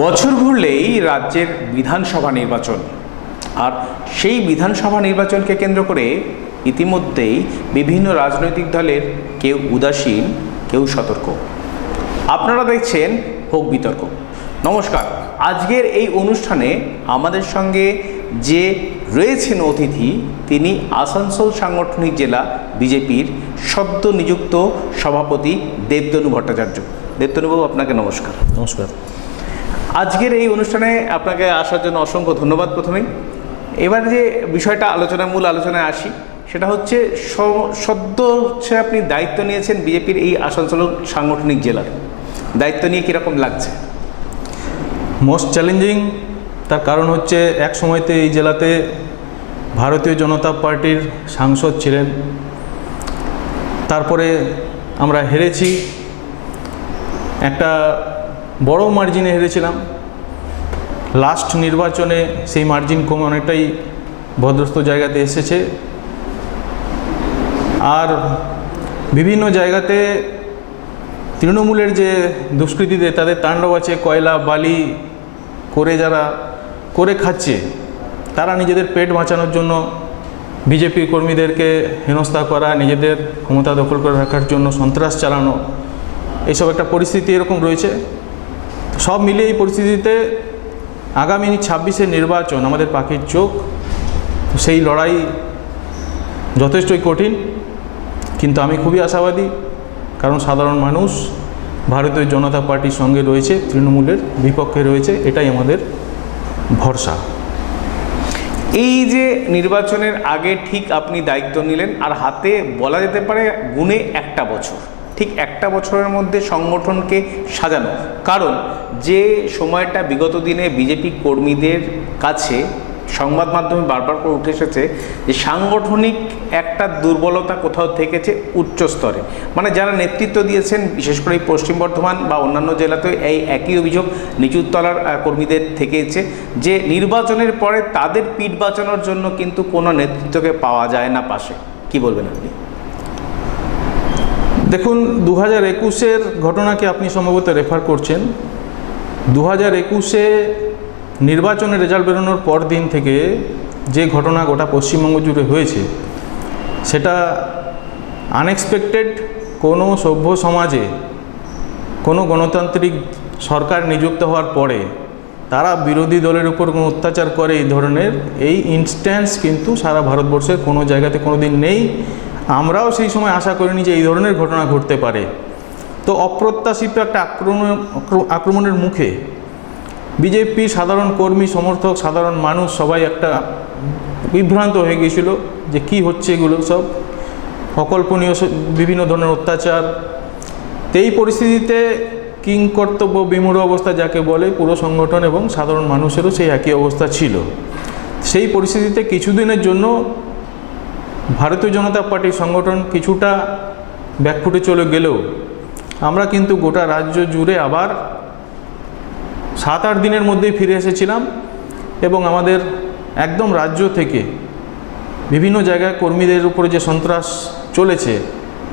বছর ঘুরলেই রাজ্যের বিধানসভা নির্বাচন, আর সেই বিধানসভা নির্বাচনকে কেন্দ্র করে ইতিমধ্যেই বিভিন্ন রাজনৈতিক দলের কেউ উদাসীন, কেউ সতর্ক। আপনারা দেখছেন হোক বিতর্ক। নমস্কার, আজকের এই অনুষ্ঠানে আমাদের সঙ্গে যে রয়েছেন অতিথি, তিনি আসানসোল সাংগঠনিক জেলা বিজেপির সদ্য নিযুক্ত সভাপতি দেবতনু ভট্টাচার্য। দেবতনুবাবু, আপনাকে নমস্কার। নমস্কার। আজকের এই অনুষ্ঠানে আপনাকে আসার জন্য অসংখ্য ধন্যবাদ। প্রথমেই এবার যে বিষয়টা মূল আলোচনায় আসি, সেটা হচ্ছে সদ্য আপনি দায়িত্ব নিয়েছেন বিজেপির এই আসানসোল সাংগঠনিক জেলার দায়িত্ব নিয়ে কীরকম লাগছে? Most challenging. তার কারণ হচ্ছে এক সময়তে এই জেলাতে ভারতীয় জনতা পার্টির সাংসদ ছিলেন, তারপরে আমরা হেরেছি, একটা বড় মার্জিনে হেরেছিলাম। লাস্ট নির্বাচনে সেই মার্জিন কমে অনেকটাই ভদ্রস্থ জায়গাতে এসেছে, আর বিভিন্ন জায়গাতে তৃণমূলের যে দুষ্কৃতীদের তাদের তাণ্ডব আছে। কয়লা বালি করে যারা করে খাচ্ছে, তারা নিজেদের পেট বাঁচানোর জন্য বিজেপি কর্মীদেরকে হেনস্থা করা, নিজেদের ক্ষমতা দখল করে রাখার জন্য সন্ত্রাস চালানো, এইসব একটা পরিস্থিতি এরকম রয়েছে। সব মিলিয়ে এই পরিস্থিতিতে আগামী 26-এর নির্বাচন আমাদের পাখির চোখ। সেই লড়াই যথেষ্টই কঠিন, কিন্তু আমি খুবই আশাবাদী, কারণ সাধারণ মানুষ ভারতীয় জনতা পার্টির সঙ্গে রয়েছে, তৃণমূলের বিপক্ষে রয়েছে, এটাই আমাদের ভরসা। এই যে নির্বাচনের আগে ঠিক আপনি দায়িত্ব নিলেন, আর হাতে বলা যেতে পারে গুণে একটা বছর, ঠিক একটা বছরের মধ্যে সংগঠনকে সাজানো। কারণ যে সময়টা বিগত দিনে বিজেপি কর্মীদের কাছে সংবাদ মাধ্যমে বারবার করে উঠে এসেছে যে সাংগঠনিক একটা দুর্বলতা কোথাও থেকেছে উচ্চ স্তরে, মানে যারা নেতৃত্ব দিয়েছেন, বিশেষ করে এই পশ্চিম বর্ধমান বা অন্যান্য জেলাতেও এই একই অভিযোগ নিচুর তলার কর্মীদের থেকেছে যে নির্বাচনের পরে তাদের পিঠ বাঁচানোর জন্য কিন্তু কোনো নেতৃত্বকে পাওয়া যায় না পাশে। কি বলবেন আপনি? দেখুন, 2021-এর ঘটনাকে আপনি সম্ভবত রেফার করছেন। 2021-এ নির্বাচনের রেজাল্ট বেরোনোর পর দিন থেকে যে ঘটনা গোটা পশ্চিমবঙ্গ জুড়ে হয়েছে, সেটা আনএক্সপেক্টেড। কোনো সভ্য সমাজে কোনো গণতান্ত্রিক সরকার নিযুক্ত হওয়ার পরে তারা বিরোধী দলের উপর কোনো অত্যাচার করে, এই ধরনের এই ইনস্ট্যান্স কিন্তু সারা ভারতবর্ষের কোনো জায়গাতে কোনো দিন নেই। আমরাও সেই সময় আশা করিনি যে এই ধরনের ঘটনা ঘটতে পারে। তো অপ্রত্যাশিত একটা আক্রমণের মুখে বিজেপি সাধারণ কর্মী, সমর্থক, সাধারণ মানুষ সবাই একটা বিভ্রান্ত হয়ে গিয়েছিল যে কি হচ্ছে এগুলো সব, অকল্পনীয় বিভিন্ন ধরনের অত্যাচার। তো এই পরিস্থিতিতে কিংকর্তব্য বিমূঢ় অবস্থা যাকে বলে, পুরো সংগঠন এবং সাধারণ মানুষেরও সেই একই অবস্থা ছিল। সেই পরিস্থিতিতে কিছুদিনের জন্য ভারতীয় জনতা পার্টির সংগঠন কিছুটা ব্যাকফুটে চলে গেলেও আমরা কিন্তু গোটা রাজ্য জুড়ে আবার 7-8 দিনের মধ্যেই ফিরে এসেছিলাম, এবং আমাদের একদম রাজ্য থেকে বিভিন্ন জায়গায় কর্মীদের উপরে যে সন্ত্রাস চলেছে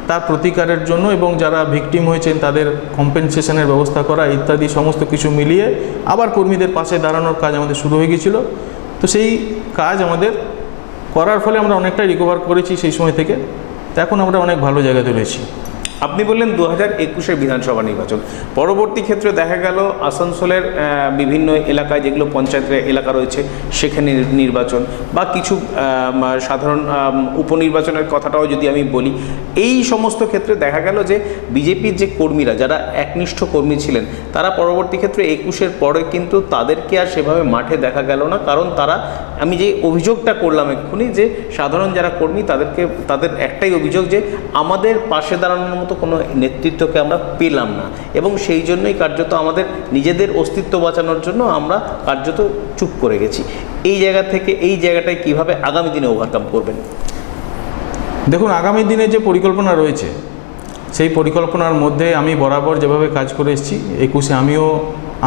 তার প্রতিকারের জন্য এবং যারা ভিকটিম হয়েছেন তাদের কম্পেনসেশনের ব্যবস্থা করা ইত্যাদি সমস্ত কিছু মিলিয়ে আবার কর্মীদের পাশে দাঁড়ানোর কাজ আমাদের শুরু হয়ে গিয়েছিল। তো সেই কাজ আমাদের করার ফলে আমরা অনেকটাই রিকভার করেছি সেই সময় থেকে। তো এখন আমরা অনেক ভালো জায়গাতে রয়েছি। আপনি বললেন 2021-এর বিধানসভা নির্বাচন, পরবর্তী ক্ষেত্রে দেখা গেল আসানসোলের বিভিন্ন এলাকায় যেগুলো পঞ্চায়েতের এলাকা রয়েছে সেখানে নির্বাচন, বা কিছু সাধারণ উপনির্বাচনের কথাটাও যদি আমি বলি, এই সমস্ত ক্ষেত্রে দেখা গেল যে বিজেপির যে কর্মীরা, যারা একনিষ্ঠ কর্মী ছিলেন, তারা পরবর্তী ক্ষেত্রে 21-এর পরে কিন্তু তাদেরকে আর সেভাবে মাঠে দেখা গেল না। কারণ তারা, আমি যে অভিযোগটা করলাম এক্ষুনি, যে সাধারণ যারা কর্মী তাদের একটাই অভিযোগ যে আমাদের পাশে দাঁড়ানোর মতো কোনো নেতৃত্বকে আমরা পেলাম না, এবং সেই জন্যই কার্যত আমাদের নিজেদের অস্তিত্ব বাঁচানোর জন্য আমরা কার্যত চুপ করে গেছি। এই জায়গা থেকে এই জায়গাটায় কিভাবে আগামী দিনে ওভারকাম করবেন? দেখুন, আগামী দিনে যে পরিকল্পনা রয়েছে, সেই পরিকল্পনার মধ্যে আমি বরাবর যেভাবে কাজ করে এসেছি, 21-এ আমিও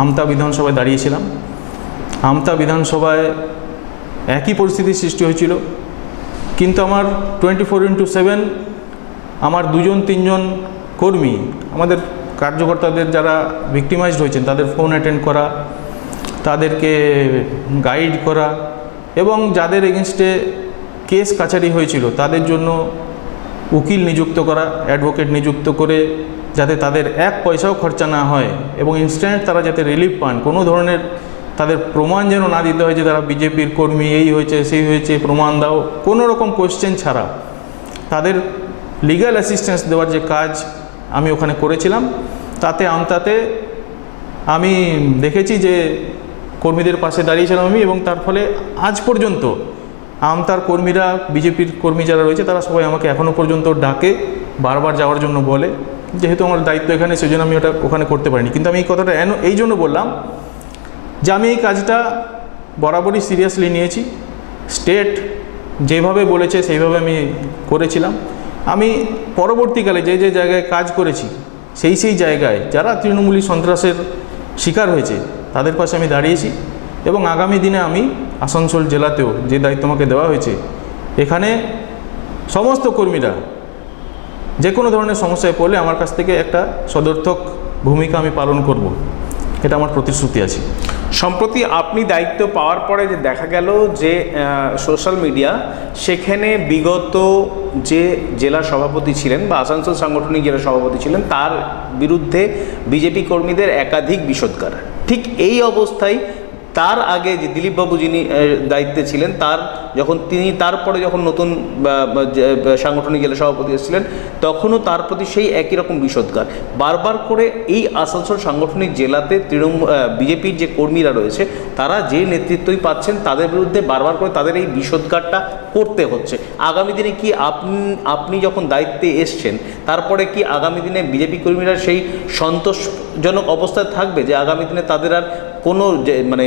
আমতা বিধানসভায় দাঁড়িয়েছিলাম। আমতা বিধানসভায় একই পরিস্থিতির সৃষ্টি হয়েছিল, কিন্তু আমার 24/7 আমার 2-3জন কর্মী, আমাদের কার্যকর্তাদের যারা ভিক্টিমাইজড হয়েছেন তাদের ফোন অ্যাটেন্ড করা, তাদেরকে গাইড করা এবং যাদের এগেনস্টে কেস কাছারি হয়েছিল তাদের জন্য উকিল নিযুক্ত করা, অ্যাডভোকেট নিযুক্ত করে যাতে তাদের এক পয়সাও খরচা না হয় এবং ইনস্ট্যান্ট তারা যাতে রিলিফ পান, কোনো ধরনের তাদের প্রমাণ যেন না দিতে হয় যে তারা বিজেপির কর্মী, এই হয়েছে সেই হয়েছে, প্রমাণ দাও, কোনো রকম কোশ্চেন ছাড়া তাদের লিগ্যাল অ্যাসিস্ট্যান্স দেওয়ার যে কাজ আমি ওখানে করেছিলাম, তাতে আমি দেখেছি যে কর্মীদের পাশে দাঁড়িয়েছিলাম আমি, এবং তার ফলে আজ পর্যন্ত আমতার কর্মীরা, বিজেপির কর্মী যারা রয়েছে তারা সবাই আমাকে এখনও পর্যন্ত ডাকে, বারবার যাওয়ার জন্য বলে। যেহেতু আমার দায়িত্ব এখানে, সেই জন্য আমি ওটা ওখানে করতে পারিনি। কিন্তু আমি এই কথাটা এই জন্য বললাম যে আমি এই কাজটা বরাবরই সিরিয়াসলি নিয়েছি। স্টেট যেভাবে বলেছে সেইভাবে আমি করেছিলাম। আমি পরবর্তীকালে যে জায়গায় কাজ করেছি সেই জায়গায় যারা তৃণমূলী সন্ত্রাসের শিকার হয়েছে তাদের পাশে আমি দাঁড়িয়েছি, এবং আগামী দিনে আমি আসানসোল জেলাতেও যে দায়িত্ব আমাকে দেওয়া হয়েছে, এখানে সমস্ত কর্মীরা যে কোনো ধরনের সমস্যায় পড়লে আমার কাছ থেকে একটা সদর্থক ভূমিকা আমি পালন করব, এটা আমার প্রতিশ্রুতি আছে। সম্প্রতি আপনি দায়িত্ব পাওয়ার পরে যে দেখা গেল যে সোশ্যাল মিডিয়া, সেখানে বিগত যে জেলা সভাপতি ছিলেন বা আসানসোল সাংগঠনিক জেলা সভাপতি ছিলেন তার বিরুদ্ধে বিজেপি কর্মীদের একাধিক বিষোদগার। ঠিক এই অবস্থায় তার আগে যে দিলীপবাবু যিনি দায়িত্বে ছিলেন, তারপরে যখন নতুন সাংগঠনিক জেলা সভাপতি এসেছিলেন, তখনও তার প্রতি সেই একই রকম বিষোদগার। বারবার করে এই আসানসোল সাংগঠনিক জেলাতে বিজেপির যে কর্মীরা রয়েছে তারা যে নেতৃত্বই পাচ্ছেন তাদের বিরুদ্ধে বারবার করে তাদের এই বিষোদগারটা করতে হচ্ছে। আগামী দিনে কি আপনি যখন দায়িত্বে এসছেন, তারপরে কি আগামী দিনে বিজেপি কর্মীরা সেই সন্তোষজনক অবস্থায় থাকবে যে আগামী দিনে তাদের আর কোনো মানে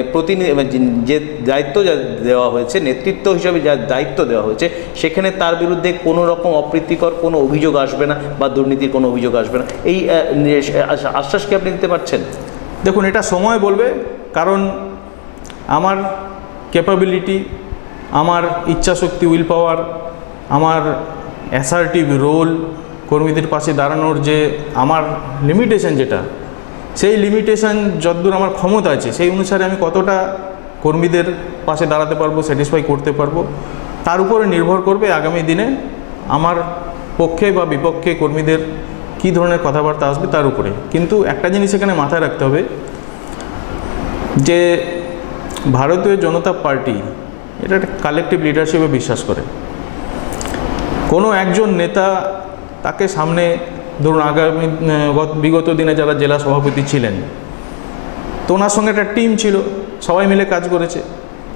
যে দায়িত্ব দেওয়া হয়েছে, নেতৃত্ব হিসাবে যা দায়িত্ব দেওয়া হয়েছে, সেখানে তার বিরুদ্ধে কোনো রকম অপ্রীতিকর কোনো অভিযোগ আসবে না বা দুর্নীতির কোনো অভিযোগ আসবে না, এই আশ্বাস কি আপনি দিতে পারছেন? দেখুন, এটা সময় বলবে, কারণ আমার ক্যাপাবিলিটি, আমার ইচ্ছাশক্তি, উইল পাওয়ার, আমার অ্যাসার্টিভ রোল, কর্মীদের পাশে দাঁড়ানোর যে আমার লিমিটেশন, যেটা সেই লিমিটেশন যতদূর আমার ক্ষমতা আছে সেই অনুসারে আমি কতটা কর্মীদের পাশে দাঁড়াতে পারবো, স্যাটিসফাই করতে পারবো, তার উপরে নির্ভর করবে আগামী দিনে আমার পক্ষে বা বিপক্ষে কর্মীদের কী ধরনের কথাবার্তা আসবে তার উপরে। কিন্তু একটা জিনিস এখানে মাথায় রাখতে হবে যে ভারতীয় জনতা পার্টি এটা একটা কালেকটিভ লিডারশিপে বিশ্বাস করে। কোনো একজন নেতা, তাকে সামনে ধরুন বিগত দিনে যারা জেলা সভাপতি ছিলেন, তো ওনার সঙ্গে একটা টিম ছিল, সবাই মিলে কাজ করেছে,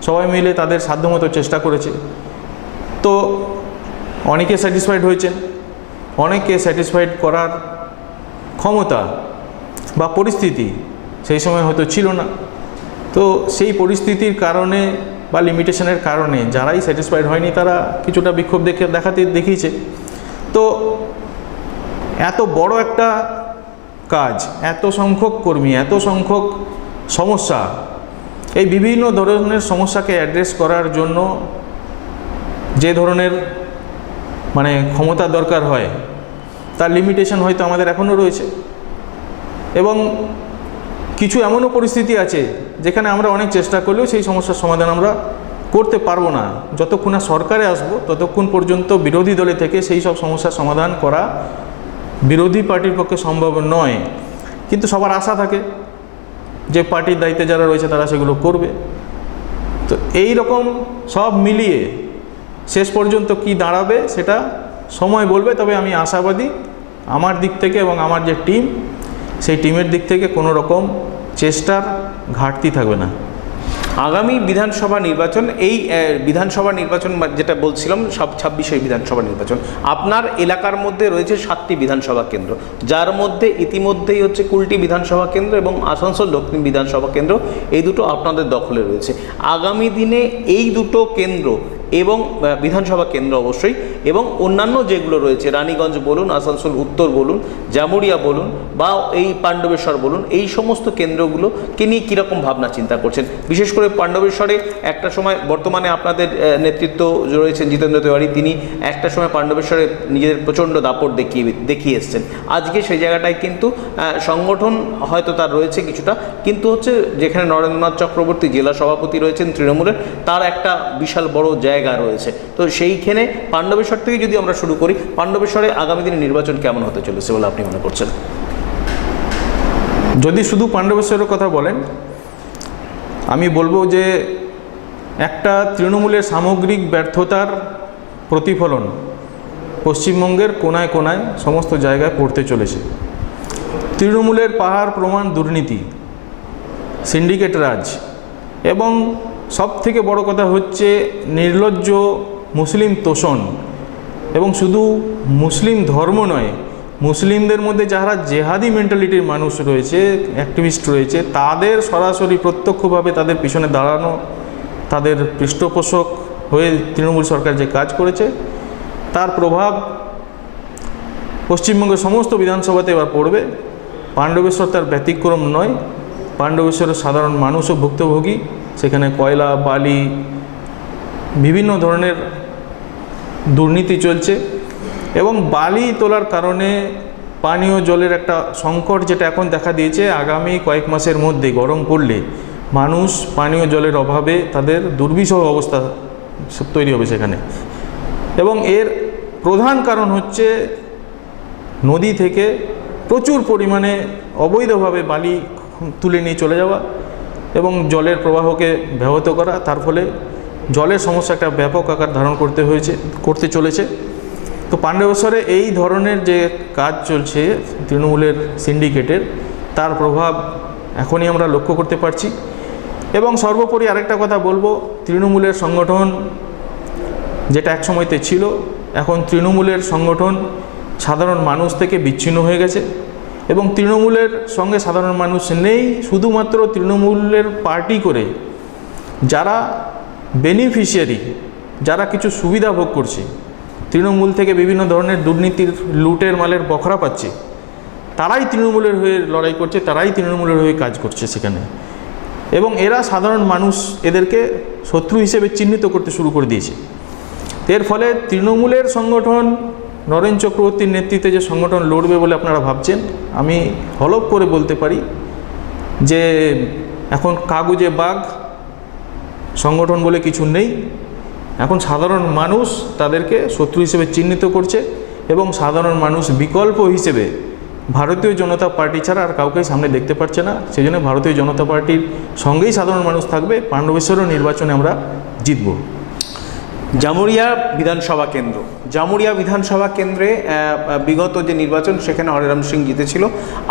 সবাই মিলে তাদের সাধ্যমতো চেষ্টা করেছে। তো অনেকে স্যাটিসফাইড হয়েছেন, অনেকে স্যাটিসফাইড করার ক্ষমতা বা পরিস্থিতি সেই সময় হয়তো ছিল না। তো সেই পরিস্থিতির কারণে বা লিমিটেশনের কারণে যারাই স্যাটিসফাইড হয়নি তারা কিছুটা বিক্ষোভ দেখিয়েছে। তো এত বড় একটা কাজ, এত সংখ্যক কর্মী, এত সংখ্যক সমস্যা, এই বিভিন্ন ধরনের সমস্যাকে অ্যাড্রেস করার জন্য যে ধরনের মানে ক্ষমতা দরকার হয় তার লিমিটেশন হয়তো আমাদের এখনও রয়েছে, এবং কিছু এমনও পরিস্থিতি আছে যেখানে আমরা অনেক চেষ্টা করলেও সেই সমস্যার সমাধান আমরা করতে পারবো না। যতক্ষণ না সরকারে আসবো ততক্ষণ পর্যন্ত বিরোধী দলে থেকে সেই সব সমস্যার সমাধান করা বিরোধী পার্টির পক্ষে সম্ভব নয়। কিন্তু সবার আশা থাকে যে পার্টির দায়িত্বে যারা রয়েছে তারা সেগুলো করবে। তো এই রকম সব মিলিয়ে শেষ পর্যন্ত কি দাঁড়াবে সেটা সময় বলবে। তবে আমি আশাবাদী আমার দিক থেকে এবং আমার যে টিম, সেই টিমের দিক থেকে কোনো রকম চেষ্টার ঘাটতি থাকবে না। আগামী বিধানসভা নির্বাচন, এই বিধানসভা নির্বাচন যেটা বলছিলাম 26 বিধানসভা নির্বাচন, আপনার এলাকার মধ্যে রয়েছে 7টি বিধানসভা কেন্দ্র, যার মধ্যে ইতিমধ্যেই হচ্ছে কুলটি বিধানসভা কেন্দ্র এবং আসানসোল দক্ষিণ বিধানসভা কেন্দ্র, এই দুটো আপনাদের দখলে রয়েছে। আগামী দিনে এই দুটো কেন্দ্র এবং বিধানসভা কেন্দ্র অবশ্যই, এবং অন্যান্য যেগুলো রয়েছে রানীগঞ্জ বলুন, আসানসোল উত্তর বলুন, জামুরিয়া বলুন, বা এই পাণ্ডবেশ্বর বলুন, এই সমস্ত কেন্দ্রগুলোকে নিয়ে কীরকম ভাবনা চিন্তা করছেন? বিশেষ করে পাণ্ডবেশ্বরে একটা সময়, বর্তমানে আপনাদের নেতৃত্ব রয়েছেন জিতেন্দ্র তিওয়ারি, তিনি একটা সময় পাণ্ডবেশ্বরে নিজেদের প্রচণ্ড দাপট দেখিয়ে এসছেন। আজকে সেই জায়গাটায় কিন্তু সংগঠন হয়তো তার রয়েছে কিছুটা, কিন্তু হচ্ছে যেখানে নরেন্দ্রনাথ চক্রবর্তী জেলা সভাপতি রয়েছেন তৃণমূলের, তার একটা বিশাল বড় জায়গা রয়েছে। তো সেইখানে পাণ্ডবেশ্বর থেকে যদি আমরা শুরু করি, পাণ্ডবেশ্বরে আগামী দিনে নির্বাচন কেমন হতে চলেছে বলে আপনি মনে করছেন? যদি শুধু পাণ্ডবেশ্বরের কথা বলেন, আমি বলবো যে একটা তৃণমূলের সামগ্রিক ব্যর্থতার প্রতিফলন পশ্চিমবঙ্গের কোনায় কোনায় সমস্ত জায়গায় পড়তে চলেছে। তৃণমূলের পাহাড় প্রমাণ দুর্নীতি, সিন্ডিকেট রাজ, এবং সব থেকে বড় কথা হচ্ছে নির্লজ্জ মুসলিম তোষণ। এবং শুধু মুসলিম ধর্ম নয়, মুসলিমদের মধ্যে যারা জেহাদি মেন্টালিটির মানুষ রয়েছে, অ্যাক্টিভিস্ট রয়েছে, তাদের সরাসরি প্রত্যক্ষভাবে তাদের পিছনে দাঁড়ানো, তাদের পৃষ্ঠপোষক হয়ে তৃণমূল সরকার যে কাজ করেছে, তার প্রভাব পশ্চিমবঙ্গের সমস্ত বিধানসভাতে এবার পড়বে। পাণ্ডবেশ্বর তার ব্যতিক্রম নয়। পাণ্ডবেশ্বরের সাধারণ মানুষও ভুক্তভোগী। সেখানে কয়লা, বালি, বিভিন্ন ধরনের দুর্নীতি চলছে, এবং বালি তোলার কারণে পানীয় জলের একটা সংকট যেটা এখন দেখা দিয়েছে। আগামী কয়েক মাসের মধ্যে গরম পড়লে মানুষ পানীয় জলের অভাবে তাদের দুর্বিষহ অবস্থা তৈরি হবে সেখানে। এবং এর প্রধান কারণ হচ্ছে নদী থেকে প্রচুর পরিমাণে অবৈধভাবে বালি তুলে নিয়ে চলে যাওয়া এবং জলের প্রবাহকে ব্যাহত করা। তার ফলে জলের সমস্যা একটা ব্যাপক আকার ধারণ করতে চলেছে। তো পাণ্ডবেশ্বরে এই ধরনের যে কাজ চলছে তৃণমূলের সিন্ডিকেটের, তার প্রভাব এখনই আমরা লক্ষ্য করতে পারছি। এবং সর্বোপরি আরেকটা কথা বলবো, তৃণমূলের সংগঠন যেটা এক সময়তে ছিল, এখন তৃণমূলের সংগঠন সাধারণ মানুষ থেকে বিচ্ছিন্ন হয়ে গেছে, এবং তৃণমূলের সঙ্গে সাধারণ মানুষ নেই। শুধুমাত্র তৃণমূলের পার্টি করে যারা বেনিফিশিয়ারি, যারা কিছু সুবিধা ভোগ করছে, তৃণমূল থেকে বিভিন্ন ধরনের দুর্নীতির লুটের মালের বখরা পাচ্ছে, তারাই তৃণমূলের হয়ে লড়াই করছে, তারাই তৃণমূলের হয়ে কাজ করছে সেখানে। এবং এরা সাধারণ মানুষ এদেরকে শত্রু হিসেবে চিহ্নিত করতে শুরু করে দিয়েছে। এর ফলে তৃণমূলের সংগঠন, নরেন চক্রবর্তীর নেতৃত্বে যে সংগঠন লড়বে বলে আপনারা ভাবছেন, আমি হলফ করে বলতে পারি যে এখন কাগজে বাঘ সংগঠন বলে কিছু নেই। এখন সাধারণ মানুষ তাদেরকে শত্রু হিসেবে চিহ্নিত করছে, এবং সাধারণ মানুষ বিকল্প হিসেবে ভারতীয় জনতা পার্টি ছাড়া আর কাউকে সামনে দেখতে পাচ্ছে না। সেই জন্য ভারতীয় জনতা পার্টির সঙ্গেই সাধারণ মানুষ থাকবে। পাণ্ডবেশ্বর নির্বাচনে আমরা জিতব। জামুরিয়া বিধানসভা কেন্দ্রে বিগত যে নির্বাচন, সেখানে হরেরাম সিং জিতেছিল।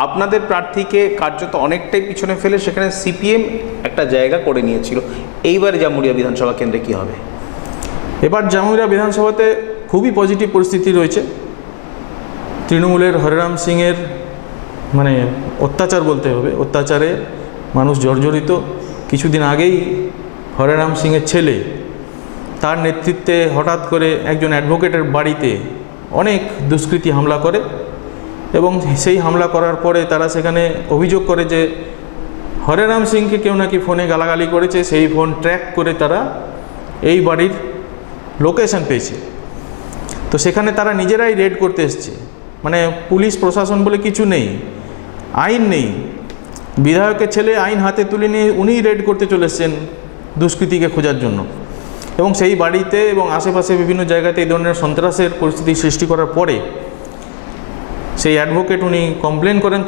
আপনাদের প্রার্থীকে কার্যত অনেকটাই পিছনে ফেলে সেখানে সিপিএম একটা জায়গা করে নিয়েছিল। এইবারে জামুরিয়া বিধানসভা কেন্দ্রে কি হবে? এবার জামুরিয়া বিধানসভাতে খুবই পজিটিভ পরিস্থিতি রয়েছে। তৃণমূলের হরেরাম সিংয়ের অত্যাচার বলতে হবে, অত্যাচারে মানুষ জর্জরিত। কিছুদিন আগেই হরেরাম সিংয়ের ছেলে, তার নেতৃত্বে হঠাৎ করে একজন অ্যাডভোকেটের বাড়িতে অনেক দুষ্কৃতী হামলা করে, এবং সেই হামলা করার পরে তারা সেখানে অভিযোগ করে যে হরেরাম সিংকে কেউ নাকি ফোনে গালাগালি করেছে। সেই ফোন ট্র্যাক করে তারা এই বাড়ির লোকেশন পেয়েছে। তো সেখানে তারা নিজেরাই রেড করতে এসছে। পুলিশ প্রশাসন বলে কিছু নেই, আইন নেই। বিধায়কের ছেলে আইন হাতে তুলে নিয়ে উনিই রেড করতে চলে এসছেন দুষ্কৃতীকে খোঁজার জন্য। এবং সেই বাড়িতে এবং আশেপাশে বিভিন্ন জায়গাতে এই ধরনের সন্ত্রাসের পরিস্থিতি সৃষ্টি করার পরে সেই অ্যাডভোকেট উনি কমপ্লেন করেন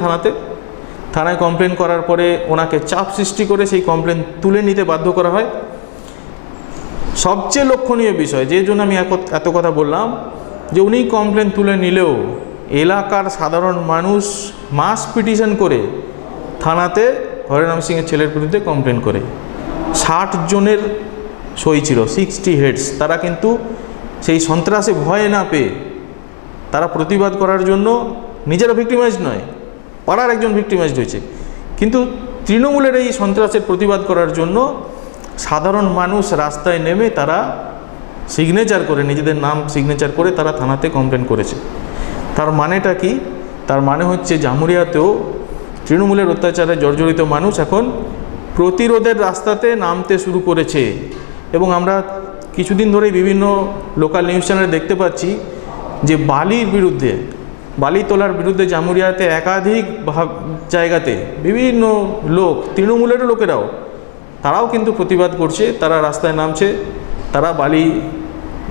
থানায় কমপ্লেন করার পরে ওনাকে চাপ সৃষ্টি করে সেই কমপ্লেন তুলে নিতে বাধ্য করা হয়। সবচেয়ে লক্ষণীয় বিষয়, যে জন্য আমি এত কথা বললাম, যে উনি কমপ্লেন তুলে নিলেও এলাকার সাধারণ মানুষ মাস পিটিশন করে থানাতে হরেরাম সিংয়ের ছেলের বিরুদ্ধে কমপ্লেন করে। 60 জনের সই ছিল, 60 হেডস। তারা কিন্তু সেই সন্ত্রাসে ভয় না পেয়ে তারা প্রতিবাদ করার জন্য নিজেরা ভিক্টিমাইজ নয়, পাড়ার একজন ভিক্টিমাইজড হয়েছে। কিন্তু তৃণমূলের এই সন্ত্রাসের প্রতিবাদ করার জন্য সাধারণ মানুষ রাস্তায় নেমে তারা সিগনেচার করে, নিজেদের নাম সিগনেচার করে তারা থানাতে কমপ্লেন করেছে। তার মানেটা কি? তার মানে হচ্ছে জামুরিয়াতেও তৃণমূলের অত্যাচারে জর্জরিত মানুষ এখন প্রতিরোধের রাস্তাতে নামতে শুরু করেছে। এবং আমরা কিছুদিন ধরেই বিভিন্ন লোকাল নিউজ চ্যানেলে দেখতে পাচ্ছি যে বালি তোলার বিরুদ্ধে জামুরিয়াতে একাধিক জায়গাতে বিভিন্ন লোক, তৃণমূলের লোকেরাও, তারাও কিন্তু প্রতিবাদ করছে, তারা রাস্তায় নামছে, তারা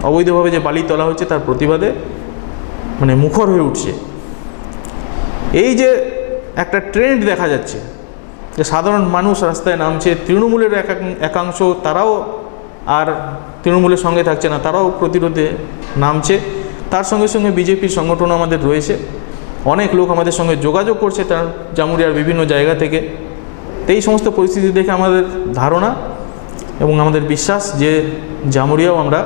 অবৈধভাবে যে বালি তোলা হচ্ছে তার প্রতিবাদে মানে মুখর হয়ে উঠছে। এই যে একটা ট্রেন্ড দেখা যাচ্ছে যে সাধারণ মানুষ রাস্তায় নামছে, তৃণমূলের একাংশ তারাও আর তৃণমূলের সঙ্গে থাকছে না, তারাও প্রতিরোধে নামছে। তার সঙ্গে সঙ্গে বিজেপির সংগঠন আমাদের রয়েছে, অনেক লোক আমাদের সঙ্গে যোগাযোগ করছে তার জামুরিয়ার বিভিন্ন জায়গা থেকে। এই সমস্ত পরিস্থিতি দেখে আমাদের ধারণা এবং আমাদের বিশ্বাস যে জামুরিয়াও আমরা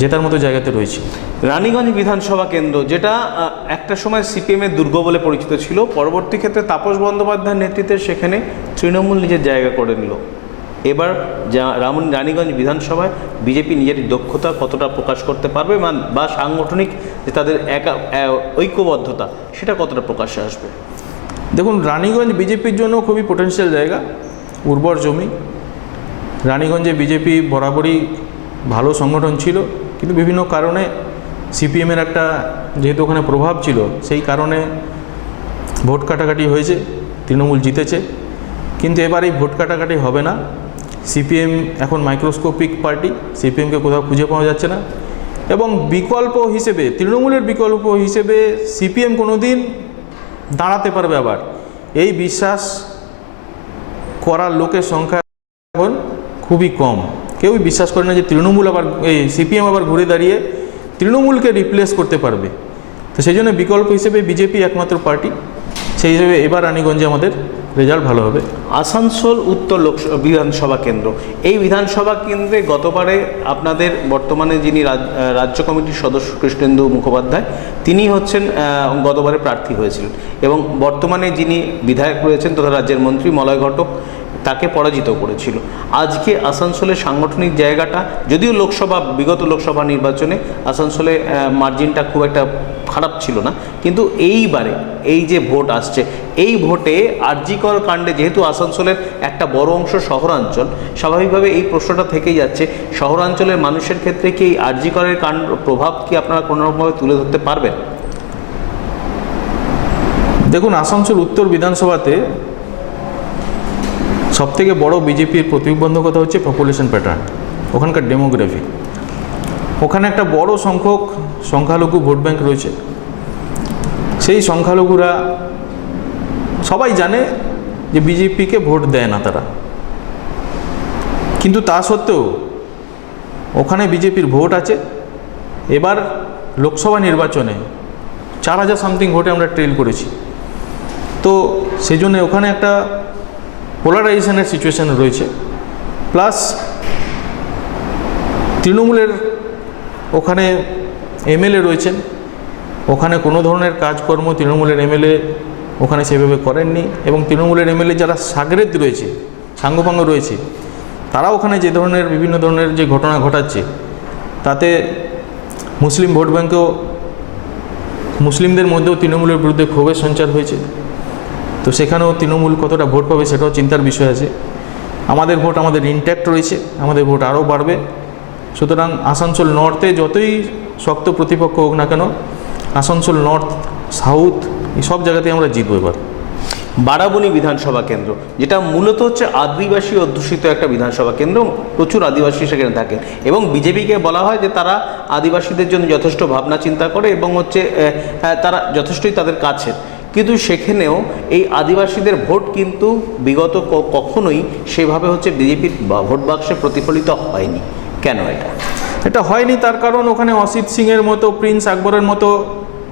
জেতার মতো জায়গাতে রয়েছি। রানীগঞ্জ বিধানসভা কেন্দ্র, যেটা একটা সময় সিপিএমের দুর্গ বলে পরিচিত ছিল, পরবর্তী ক্ষেত্রে তাপস বন্দ্যোপাধ্যায়ের নেতৃত্বে সেখানে তৃণমূল নিজের জায়গা করে নিল। এবার রানীগঞ্জ বিধানসভায় বিজেপি নিজের দক্ষতা কতটা প্রকাশ করতে পারবে, বা সাংগঠনিক যে তাদের ঐক্যবদ্ধতা সেটা কতটা প্রকাশ্যে আসবে? দেখুন, রানীগঞ্জ বিজেপির জন্য খুবই পোটেনশিয়াল জায়গা, উর্বর জমি। রানীগঞ্জে বিজেপি বরাবরই ভালো সংগঠন ছিল, কিন্তু বিভিন্ন কারণে সিপিএমের একটা যেহেতু ওখানে প্রভাব ছিল, সেই কারণে ভোট কাটাকাটি হয়েছে, তৃণমূল জিতেছে। কিন্তু এবার এই ভোট কাটাকাটি হবে না। সিপিএম এখন মাইক্রোস্কোপিক পার্টি, সিপিএমকে কোথাও খুঁজে পাওয়া যাচ্ছে না। এবং বিকল্প হিসেবে, তৃণমূলের বিকল্প হিসেবে সিপিএম কোনো দিন দাঁড়াতে পারবে আবার, এই বিশ্বাস করার লোকের সংখ্যা এখন খুবই কম। কেউই বিশ্বাস করে না যে তৃণমূল আবার, এই সিপিএম আবার ঘুরে দাঁড়িয়ে তৃণমূলকে রিপ্লেস করতে পারবে। তো সেই জন্য বিকল্প হিসেবে বিজেপি একমাত্র পার্টি, সেই হিসেবে এবার রানীগঞ্জে আমাদের রেজাল্ট ভালো হবে। আসানসোল উত্তর বিধানসভা কেন্দ্র, এই বিধানসভা কেন্দ্রে গতবারে আপনাদের বর্তমানে যিনি রাজ্য কমিটির সদস্য কৃষ্ণেন্দু মুখোপাধ্যায়, তিনি হচ্ছেন গতবারে প্রার্থী হয়েছিলেন, এবং বর্তমানে যিনি বিধায়ক রয়েছেন তথা রাজ্যের মন্ত্রী মলয় ঘটক তাকে পরাজিত করেছিল। আজকে আসানসোলের সাংগঠনিক জায়গাটা, যদিও বিগত লোকসভা নির্বাচনে আসানসোলে মার্জিনটা খুব একটা খারাপ ছিল না, কিন্তু এইবারে এই যে ভোট আসছে, এই ভোটে আরজিকর কাণ্ডে যেহেতু আসানসোলের একটা বড় অংশ শহরাঞ্চল, স্বাভাবিকভাবে এই প্রশ্নটা থেকেই যাচ্ছে, শহরাঞ্চলের মানুষের ক্ষেত্রে কি এই আরজিকরের প্রভাব কি আপনারা কোনোরকমভাবে তুলে ধরতে পারবেন? দেখুন, আসানসোল উত্তর বিধানসভাতে সবথেকে বড় বিজেপির প্রতিবন্ধকতা হচ্ছে পপুলেশন প্যাটার্ন, ওখানকার ডেমোগ্রাফি। ওখানে একটা বড় সংখ্যক সংখ্যালঘু ভোট ব্যাংক রয়েছে। সেই সংখ্যালঘুরা সবাই জানে যে বিজেপিকে ভোট দেয় না তারা, কিন্তু তা সত্ত্বেও ওখানে বিজেপির ভোট আছে। এবার লোকসভা নির্বাচনে 4000 সামথিং ভোটে আমরা ট্রেল করেছি। তো সেই জন্য ওখানে একটা পোলারাইজেশনের সিচুয়েশান রয়েছে। প্লাস তৃণমূলের ওখানে এমএলএ রয়েছেন, ওখানে কোনো ধরনের কাজকর্ম তৃণমূলের এমএলএ ওখানে সেভাবে করেননি, এবং তৃণমূলের এমএলএ যারা সাগরেদ রয়েছে, সাঙ্গপাঙ্গ রয়েছে, তারা ওখানে যে ধরনের বিভিন্ন ধরনের যে ঘটনা ঘটাচ্ছে, তাতে মুসলিম ভোট ব্যাঙ্কেও, মুসলিমদের মধ্যেও তৃণমূলের বিরুদ্ধে ক্ষোভের সঞ্চার হয়েছে। তো সেখানেও তৃণমূল কতটা ভোট পাবে সেটাও চিন্তার বিষয় আছে। আমাদের ভোট আমাদের ইনট্যাক্ট রয়েছে, আমাদের ভোট আরও বাড়বে। সুতরাং আসানসোল নর্থে যতই শক্ত প্রতিপক্ষ হোক না কেন, আসানসোল নর্থ, সাউথ, এই সব জায়গাতেই আমরা জিতবো এবার। বারাবণী বিধানসভা কেন্দ্র, যেটা মূলত হচ্ছে আদিবাসী অধ্যুষিত একটা বিধানসভা কেন্দ্র, প্রচুর আদিবাসী সেখানে থাকেন, এবং বিজেপিকে বলা হয় যে তারা আদিবাসীদের জন্য যথেষ্ট ভাবনা চিন্তা করে, এবং হচ্ছে তারা যথেষ্টই তাদের কাছের। কিন্তু সেখানেও এই আদিবাসীদের ভোট কিন্তু বিগত কখনোই সেভাবে হচ্ছে বিজেপির ভোট বাক্সে প্রতিফলিত হয়নি। কেন এটা হয়নি? তার কারণ ওখানে অসিত সিংয়ের মতো, প্রিন্স আকবরের মতো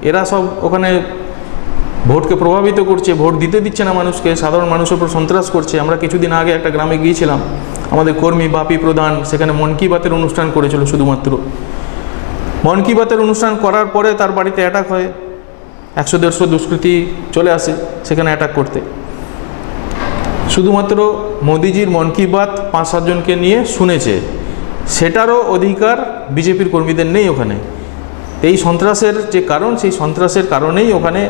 এরা সব ওখানে ভোটকে প্রভাবিত করছে, ভোট দিতে দিচ্ছে না মানুষকে, সাধারণ মানুষের উপর সন্ত্রাস করছে। আমরা কিছুদিন আগে একটা গ্রামে গিয়েছিলাম, আমাদের কর্মী বাপি প্রধান সেখানে মন কি বাতের অনুষ্ঠান করেছিল। শুধুমাত্র মন কি বাতের অনুষ্ঠান করার পরে তার বাড়িতে অ্যাটাক হয়, 100-150 দুষ্কৃতী চলে আসে সেখানে অ্যাটাক করতে। শুধুমাত্র মোদিজির মন কি বাত 5-7 জনকে নিয়ে শুনেছে, সেটারও অধিকার বিজেপির কর্মীদের নেই ওখানে। এই সন্ত্রাসের যে কারণ, সেই সন্ত্রাসের কারণেই ওখানে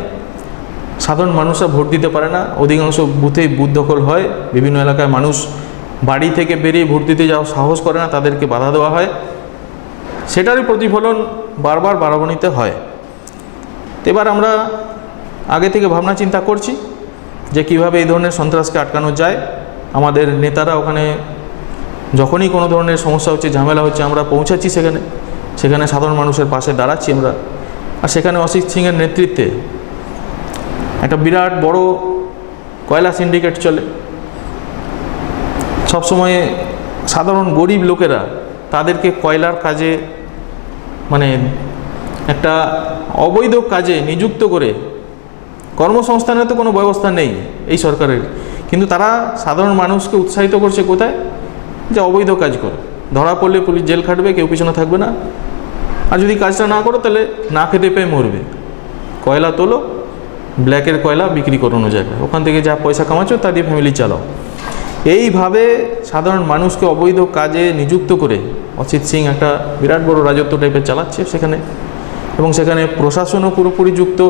সাধারণ মানুষরা ভোট দিতে পারে না। অধিকাংশ বুথেই বুথ দখল হয়, বিভিন্ন এলাকায় মানুষ বাড়ি থেকে বেরিয়ে ভোট দিতে যাওয়ার সাহস করে না, তাদেরকে বাধা দেওয়া হয়। সেটারই প্রতিফলন বারবার বারাবণীতে হয়। এবার আমরা আগে থেকে ভাবনা চিন্তা করছি যে কিভাবে এই ধরনের সন্ত্রাসকে আটকানো যায়। আমাদের নেতারা ওখানে যখনই কোনো ধরনের সমস্যা হচ্ছে, ঝামেলা হচ্ছে, আমরা পৌঁছাচ্ছি সেখানে সাধারণ মানুষের পাশে দাঁড়াচ্ছি আমরা। আর সেখানে অসিত সিংয়ের নেতৃত্বে একটা বিরাট বড় কয়লা সিন্ডিকেট চলে। সবসময় সাধারণ গরিব লোকেরা তাদেরকে কয়লার কাজে, মানে একটা অবৈধ কাজে নিযুক্ত করে, কর্মসংস্থানের তো কোনো ব্যবস্থা নেই এই সরকারের, কিন্তু তারা সাধারণ মানুষকে উৎসাহিত করছে কোথায়, যে অবৈধ কাজ করো, ধরা পড়লে পুলিশ জেল খাটবে, কেউ পিছনে থাকবে না, আর যদি কাজটা না করো তাহলে না খেতে পেয়ে মরবে। কয়লা তোলো, ব্ল্যাকের কয়লা বিক্রি করানো জায়গায়, ওখান থেকে যা পয়সা কামাচ্ছ তা দিয়ে ফ্যামিলি চালাও। এইভাবে সাধারণ মানুষকে অবৈধ কাজে নিযুক্ত করে অসিত সিং একটা বিরাট বড় রাজত্ব টাইপের চালাচ্ছে সেখানে, এবং সেখানে প্রশাসনও পুরোপুরি যুক্ত।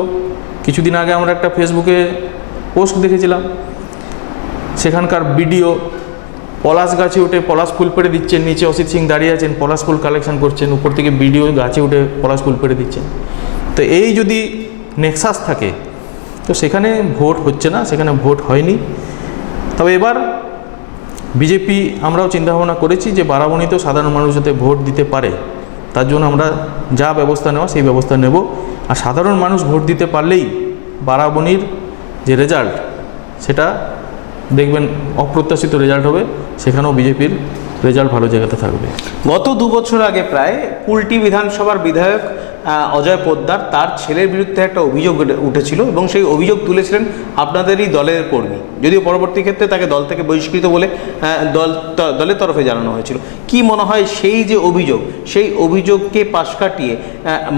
কিছুদিন আগে আমরা একটা ফেসবুকে পোস্ট দেখেছিলাম, সেখানকার বিডিও পলাশ গাছে উঠে পলাশ ফুল পেড়ে দিচ্ছেন, নিচে অসিত সিং দাঁড়িয়ে আছেন, পলাশ ফুল কালেকশন করছেন, উপর থেকে বিডিও গাছে উঠে পলাশ ফুল পেড়ে দিচ্ছেন। তো এই যদি নেক্সাস থাকে তো সেখানে ভোট হচ্ছে না, সেখানে ভোট হয়নি। তবে এবার বিজেপি আমরাও চিন্তাভাবনা করেছি যে বারাবণীতেও সাধারণ মানুষ যাতে ভোট দিতে পারে, তার জন্য আমরা যা ব্যবস্থা নেওয়া সেই ব্যবস্থা নেব। আর সাধারণ মানুষ ভোট দিতে পারলেই বারাবণীর যে রেজাল্ট, সেটা দেখবেন অপ্রত্যাশিত রেজাল্ট হবে, সেখানেও বিজেপির রেজাল্ট ভালো জায়গাতে থাকবে। গত 2 বছর আগে প্রায় কুলটি বিধানসভার বিধায়ক অজয় পোদ্দার, তার ছেলের বিরুদ্ধে একটা অভিযোগ উঠেছিল এবং সেই অভিযোগ তুলেছিলেন আপনাদেরই দলের কর্মী, যদিও পরবর্তী ক্ষেত্রে তাকে দল থেকে বহিষ্কৃত বলে দলের তরফে জানানো হয়েছিল। কি মনে হয় সেই যে অভিযোগ, সেই অভিযোগকে পাশ কাটিয়ে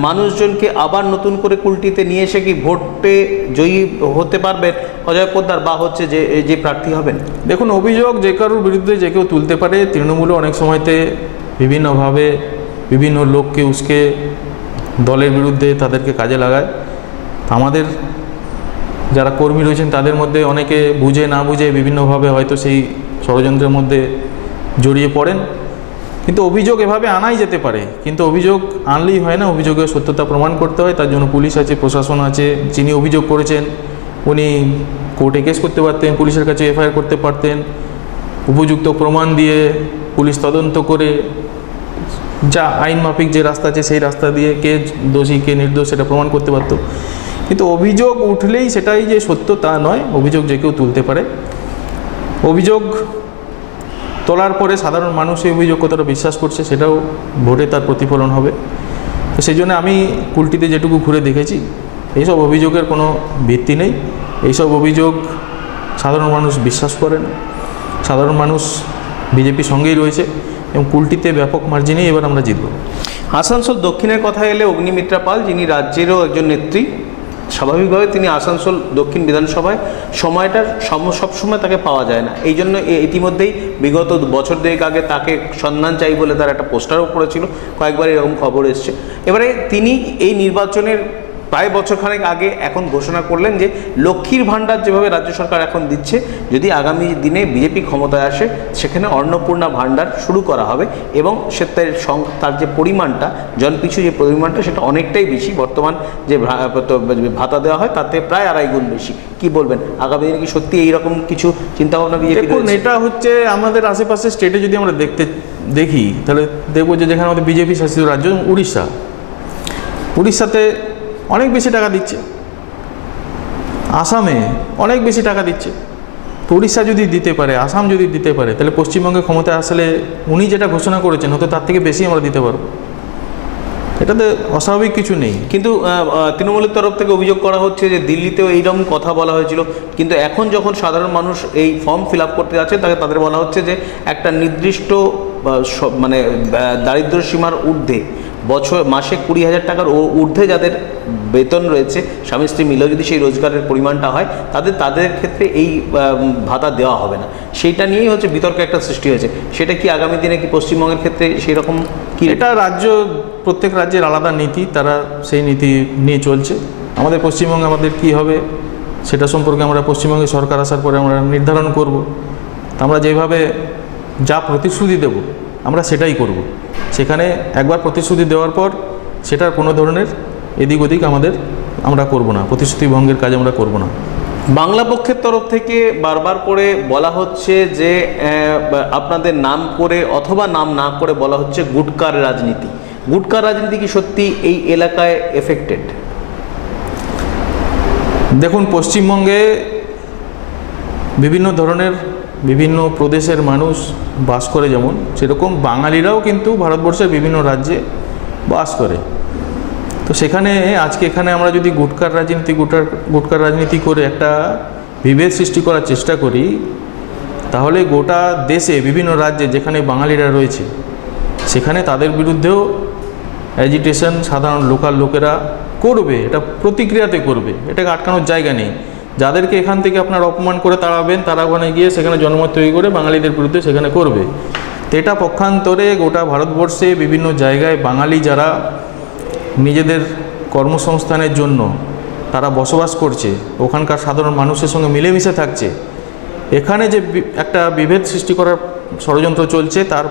মানুষজনকে আবার নতুন করে কুলটিতে নিয়ে এসে কি ভোটে জয়ী হতে পারবেন অজয় পোদ্দার, বা হচ্ছে যে প্রার্থী হবেন? দেখুন, অভিযোগ যে কারোর বিরুদ্ধে যে কেউ তুলতে পারে। তৃণমূলে অনেক সময়তে বিভিন্নভাবে বিভিন্ন লোককে উস্কে দলের বিরুদ্ধে তাদেরকে কাজে লাগায়। আমাদের যারা কর্মী রয়েছেন তাদের মধ্যে অনেকে বুঝে না বুঝে বিভিন্নভাবে হয়তো সেই ষড়যন্ত্রের মধ্যে জড়িয়ে পড়েন। কিন্তু অভিযোগ এভাবে আনাই যেতে পারে, কিন্তু অভিযোগ আনলেই হয় না, অভিযোগের সত্যতা প্রমাণ করতে হয়। তার জন্য পুলিশ আছে, প্রশাসন আছে। যিনি অভিযোগ করেছেন উনি কোর্টে কেস করতে পারতেন, পুলিশের কাছে এফআইআর করতে পারতেন, উপযুক্ত প্রমাণ দিয়ে পুলিশ তদন্ত করে যা আইন মাফিক যে রাস্তা আছে সেই রাস্তা দিয়ে কে দোষী কে নির্দোষ সেটা প্রমাণ করতে পারত। কিন্তু অভিযোগ উঠলেই সেটাই যে সত্য তা নয়, অভিযোগ যে কেউ তুলতে পারে। অভিযোগ তোলার পরে সাধারণ মানুষ এই অভিযোগ কতটা বিশ্বাস করছে সেটাও ভোটে তার প্রতিফলন হবে। তো সেই জন্য আমি কুলটিতে যেটুকু ঘুরে দেখেছি, এইসব অভিযোগের কোনো ভিত্তি নেই। এইসব অভিযোগ সাধারণ মানুষ বিশ্বাস করে না। সাধারণ মানুষ বিজেপির সঙ্গেই রয়েছে এবং কুলটিতে ব্যাপক মার্জিনেই এবার আমরা জিতব। আসানসোল দক্ষিণের কথা এলে অগ্নিমিত্রা পাল, যিনি রাজ্যেরও একজন নেত্রী, স্বাভাবিকভাবে তিনি আসানসোল দক্ষিণ বিধানসভায় সময়টা সবসময় তাকে পাওয়া যায় না। এই জন্য ইতিমধ্যেই বিগত বছর দুয়েক আগে তাকে সন্ধান চাই বলে তার একটা পোস্টারও পড়েছিল, কয়েকবার এরকম খবর এসছে। এবারে তিনি এই নির্বাচনের প্রায় বছরখানেক আগে এখন ঘোষণা করলেন যে লক্ষ্মীর ভাণ্ডার যেভাবে রাজ্য সরকার এখন দিচ্ছে, যদি আগামী দিনে বিজেপি ক্ষমতায় আসে সেখানে অন্নপূর্ণা ভাণ্ডার শুরু করা হবে এবং সে তার যে পরিমাণটা, জনপিছু যে পরিমাণটা সেটা অনেকটাই বেশি। বর্তমান যে ভাতা দেওয়া হয় তাতে প্রায় 2.5 গুণ বেশি। কি বলবেন, আগামী দিনে কি সত্যি এইরকম কিছু চিন্তাভাবনা বিজেপি? দেখুন, এটা হচ্ছে আমাদের আশেপাশে স্টেটে যদি আমরা দেখি তাহলে দেখবো যে যেখানে আমাদের বিজেপি শাসিত রাজ্য উড়িষ্যাতে অনেক বেশি টাকা দিচ্ছে, আসামে অনেক বেশি টাকা দিচ্ছে। তো উড়িষ্যা যদি দিতে পারে, আসাম যদি দিতে পারে, তাহলে পশ্চিমবঙ্গে ক্ষমতায় আসলে উনি যেটা ঘোষণা করেছেন হয়তো তার থেকে বেশি আমরা দিতে পারবো। এটাতে অস্বাভাবিক কিছু নেই। কিন্তু তৃণমূলের তরফ থেকে অভিযোগ করা হচ্ছে যে দিল্লিতেও এইরকম কথা বলা হয়েছিল, কিন্তু এখন যখন সাধারণ মানুষ এই ফর্ম ফিল আপ করতে যাচ্ছে তাদের বলা হচ্ছে যে একটা নির্দিষ্ট মানে দারিদ্র্য সীমার ঊর্ধ্বে মাসে 20,000 টাকার ঊর্ধ্বে যাদের বেতন রয়েছে, স্বামী স্ত্রী মিলেও যদি সেই রোজগারের পরিমাণটা হয়, তাদের ক্ষেত্রে এই ভাতা দেওয়া হবে না। সেইটা নিয়েই হচ্ছে বিতর্ক একটা সৃষ্টি হয়েছে। সেটা কি আগামী দিনে কি পশ্চিমবঙ্গের ক্ষেত্রে সেই রকম কি? এটা প্রত্যেক রাজ্যের আলাদা নীতি, তারা সেই নীতি নিয়ে চলছে। আমাদের পশ্চিমবঙ্গে আমাদের কি হবে সেটা সম্পর্কে আমরা পশ্চিমবঙ্গে সরকার আসার পরে আমরা নির্ধারণ করব। আমরা যেভাবে যা প্রতিশ্রুতি দেব আমরা সেটাই করব। সেখানে একবার প্রতিশ্রুতি দেওয়ার পর সেটার কোনো ধরনের এদিক ওদিক আমরা করব না, প্রতিশ্রুতি ভঙ্গের কাজ আমরা করব না। বাংলা পক্ষের তরফ থেকে বারবার করে বলা হচ্ছে যে আপনাদের নাম করে অথবা নাম না করে বলা হচ্ছে গুটকার রাজনীতি। গুটকার রাজনীতি কি সত্যি এই এলাকায় এফেক্টেড? দেখুন, পশ্চিমবঙ্গে বিভিন্ন ধরনের বিভিন্ন প্রদেশের মানুষ বাস করে, যেমন সেরকম বাঙালিরাও কিন্তু ভারতবর্ষের বিভিন্ন রাজ্যে বাস করে। তো সেখানে আজকে এখানে আমরা যদি গুটকার রাজনীতি করে একটা বিভেদ সৃষ্টি করার চেষ্টা করি, তাহলে গোটা দেশে বিভিন্ন রাজ্যে যেখানে বাঙালিরা রয়েছে সেখানে তাদের বিরুদ্ধেও অ্যাজিটেশন সাধারণ লোকাল লোকেরা করবে, এটা প্রতিক্রিয়াতে করবে, এটাকে আটকানোর জায়গা নেই। যাদেরকে এখান থেকে আপনার অপমান করে তাড়াবেন, তারা ওখানে গিয়ে সেখানে জনমত তৈরি করে বাঙালিদের বিরুদ্ধে সেখানে করবে। তো এটা পক্ষান্তরে গোটা ভারতবর্ষে বিভিন্ন জায়গায় বাঙালি যারা নিজেদের কর্মসংস্থানের জন্য তারা বসবাস করছে, ওখানকার সাধারণ মানুষের সঙ্গে মিলেমিশে থাকছে, এখানে যে একটা বিভেদ সৃষ্টি করার ষড়যন্ত্র চলছে তার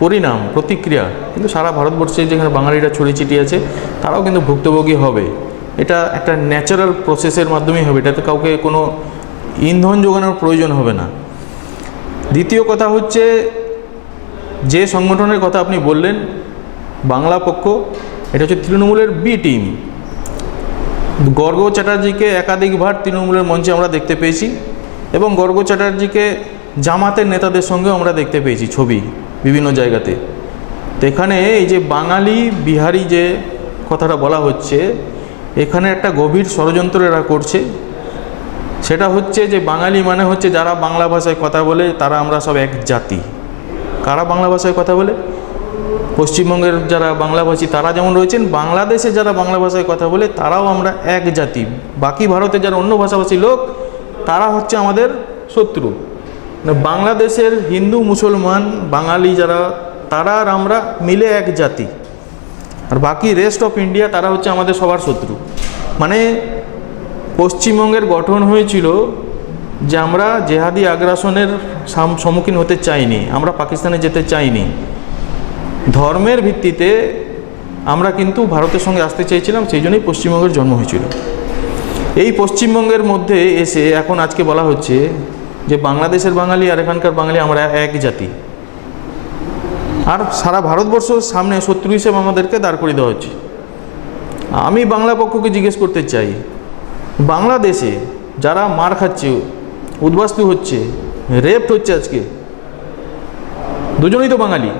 পরিণাম প্রতিক্রিয়া কিন্তু সারা ভারতবর্ষে যেখানে বাঙালিরা ছড়িয়ে ছিটিয়ে আছে তারাও কিন্তু ভুক্তভোগী হবে। এটা একটা ন্যাচারাল প্রসেসের মাধ্যমেই হবে, এটাতে কাউকে কোনো ইন্ধন যোগানোর প্রয়োজন হবে না। দ্বিতীয় কথা হচ্ছে, যে সংগঠনের কথা আপনি বললেন বাংলা পক্ষ, এটা হচ্ছে তৃণমূলের বি টিম। গর্গ চ্যাটার্জিকে একাধিকবার তৃণমূলের মঞ্চে আমরা দেখতে পেয়েছি এবং গর্গ চ্যাটার্জিকে জামাতের নেতাদের সঙ্গেও আমরা দেখতে পেয়েছি ছবি বিভিন্ন জায়গাতে। তো এখানে এই যে বাঙালি বিহারি যে কথাটা বলা হচ্ছে, এখানে একটা গভীর ষড়যন্ত্র এরা করছে। সেটা হচ্ছে যে বাঙালি মানে হচ্ছে যারা বাংলা ভাষায় কথা বলে তারা আমরা সব এক জাতি। কারা বাংলা ভাষায় কথা বলে? পশ্চিমবঙ্গের যারা বাংলাভাষী তারা যেমন রয়েছেন, বাংলাদেশে যারা বাংলা ভাষায় কথা বলে তারাও আমরা এক জাতি। বাকি ভারতে যারা অন্য ভাষাভাষী লোক তারা হচ্ছে আমাদের শত্রু। বাংলাদেশের হিন্দু মুসলমান বাঙালি যারা তারা আর আমরা মিলে এক জাতি, আর বাকি রেস্ট অফ ইন্ডিয়া তারা হচ্ছে আমাদের সবার শত্রু। মানে পশ্চিমবঙ্গের গঠন হয়েছিল যে আমরা জেহাদি আগ্রাসনের সম্মুখীন হতে চাইনি, আমরা পাকিস্তানে যেতে চাইনি। ধর্মের ভিত্তিতে আমরা কিন্তু ভারতের সঙ্গে আসতে চেয়েছিলাম, সেই জন্যই পশ্চিমবঙ্গের জন্ম হয়েছিল। এই পশ্চিমবঙ্গের মধ্যে এসে এখন আজকে বলা হচ্ছে যে বাংলাদেশের বাঙালি আর এখানকার বাঙালি আমরা এক জাতি, আর সারা ভারতবর্ষের সামনে শত্রু হিসেবে আমাদেরকে দাঁড় করিয়ে দেওয়া হচ্ছে। আমি বাংলা পক্ষকে জিজ্ঞেস করতে চাই, বাংলাদেশে যারা মার খাচ্ছে, উদ্বাস্তু হচ্ছে, রেপ হচ্ছে, আজকে দুজনেই তো বাঙালি,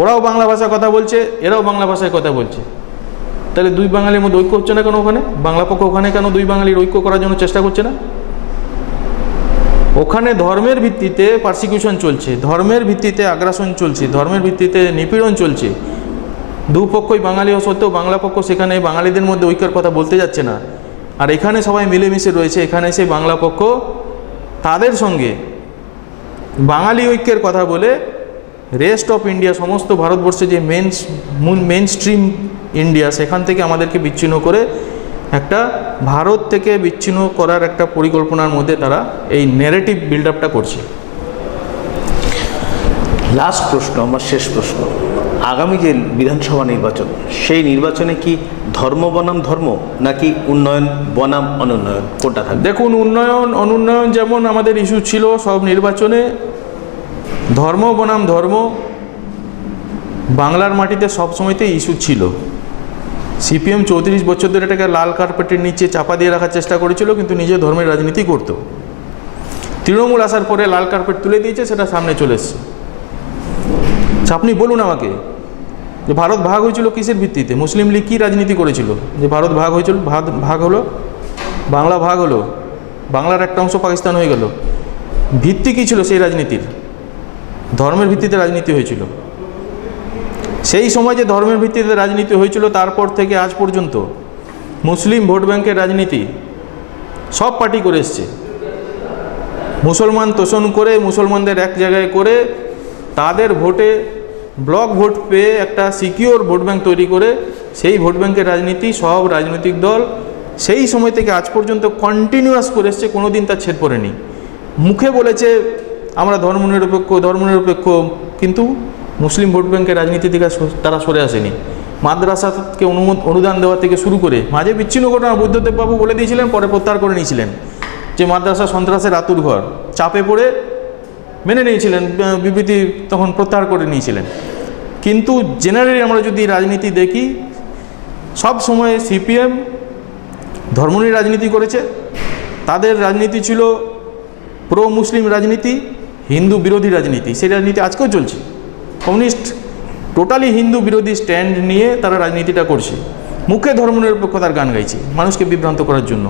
ওরাও বাংলা ভাষায় কথা বলছে, এরাও বাংলা ভাষায় কথা বলছে, তাহলে দুই বাঙালির মধ্যে ঐক্য হচ্ছে না কেন? ওখানে বাংলা পক্ষ ওখানে কেন দুই বাঙালির ঐক্য করার জন্য চেষ্টা করছে না? ওখানে ধর্মের ভিত্তিতে পারসিকিউশন চলছে, ধর্মের ভিত্তিতে আগ্রাসন চলছে, ধর্মের ভিত্তিতে নিপীড়ন চলছে। দুপক্ষই বাঙালি হওয়া সত্ত্বেও বাংলা পক্ষ সেখানে বাঙালিদের মধ্যে ঐক্যের কথা বলতে যাচ্ছে না। আর এখানে সবাই মিলেমিশে রয়েছে, এখানে সেই বাংলা পক্ষ তাদের সঙ্গে বাঙালি ঐক্যের কথা বলে রেস্ট অফ ইন্ডিয়া, সমস্ত ভারতবর্ষে যে মেন স্ট্রিম ইন্ডিয়া, সেখান থেকে আমাদেরকে বিচ্ছিন্ন করে একটা ভারত থেকে বিচ্ছিন্ন করার একটা পরিকল্পনার মধ্যে তারা এই ন্যারেটিভ বিল্ড আপটা করছে। লাস্ট প্রশ্ন, আমার শেষ প্রশ্ন, আগামী যে বিধানসভা নির্বাচন, সেই নির্বাচনে কি ধর্ম বনাম ধর্ম নাকি উন্নয়ন বনাম অনুন্নয়ন, কোনটা থাকবে? দেখুন, উন্নয়ন অনুন্নয়ন যেমন আমাদের ইস্যু ছিল সব নির্বাচনে, ধর্ম বনাম ধর্ম বাংলার মাটিতে সবসময়তেই ইস্যু ছিল। সিপিএম 34 বছর ধরে এটাকে লাল কার্পেটের নিচে চাপা দিয়ে রাখার চেষ্টা করেছিল, কিন্তু নিজের ধর্মের রাজনীতি করত। তৃণমূল আসার পরে লাল কার্পেট তুলে দিয়েছে, সেটা সামনে চলে এসছে। আপনি বলুন আমাকে, যে ভারত ভাগ হয়েছিল কিসের ভিত্তিতে? মুসলিম লীগ কী রাজনীতি করেছিল যে ভারত ভাগ হয়েছিল? ভাগ হলো, বাংলা ভাগ হলো, বাংলার একটা অংশ পাকিস্তান হয়ে গেল। ভিত্তি কী ছিল সেই রাজনীতির? ধর্মের ভিত্তিতে রাজনীতি হয়েছিল। সেই সময় যে ধর্মের ভিত্তিতে রাজনীতি হয়েছিল তারপর থেকে আজ পর্যন্ত মুসলিম ভোট ব্যাংকের রাজনীতি সব পার্টি করে এসছে। মুসলমান তোষণ করে, মুসলমানদের এক জায়গায় করে, তাদের ভোটে ব্লক ভোট পেয়ে একটা সিকিওর ভোট ব্যাংক তৈরি করে সেই ভোট ব্যাংকের রাজনীতি সব রাজনৈতিক দল সেই সময় থেকে আজ পর্যন্ত কন্টিনিউয়াস করে এসছে, কোনো দিন তার ছেদ পড়েনি। মুখে বলেছে আমরা ধর্মনিরপেক্ষ, কিন্তু মুসলিম ভোট ব্যাংকের রাজনীতি থেকে তারা সরে আসেনি। মাদ্রাসাকে অনুদান দেওয়া থেকে শুরু করে মাঝে বিচ্ছিন্ন ঘটনা বুদ্ধদেব বাবু বলে দিয়েছিলেন, পরে প্রত্যাহার করে নিয়েছিলেন যে মাদ্রাসা সন্ত্রাসের আতুর ঘর, চাপে পড়ে মেনে নিয়েছিলেন, বিবৃতি তখন প্রত্যাহার করে নিয়েছিলেন। কিন্তু জেনারেলি আমরা যদি রাজনীতি দেখি, সব সময় সিপিএম ধর্মনির রাজনীতি করেছে। তাদের রাজনীতি ছিল প্রো মুসলিম রাজনীতি, হিন্দু বিরোধী রাজনীতি। সেই রাজনীতি আজকেও চলছে। কমিউনিস্ট টোটালি হিন্দু বিরোধী স্ট্যান্ড নিয়ে তারা রাজনীতিটা করছে, মুখে ধর্মনিরপেক্ষতার গান গাইছে মানুষকে বিভ্রান্ত করার জন্য।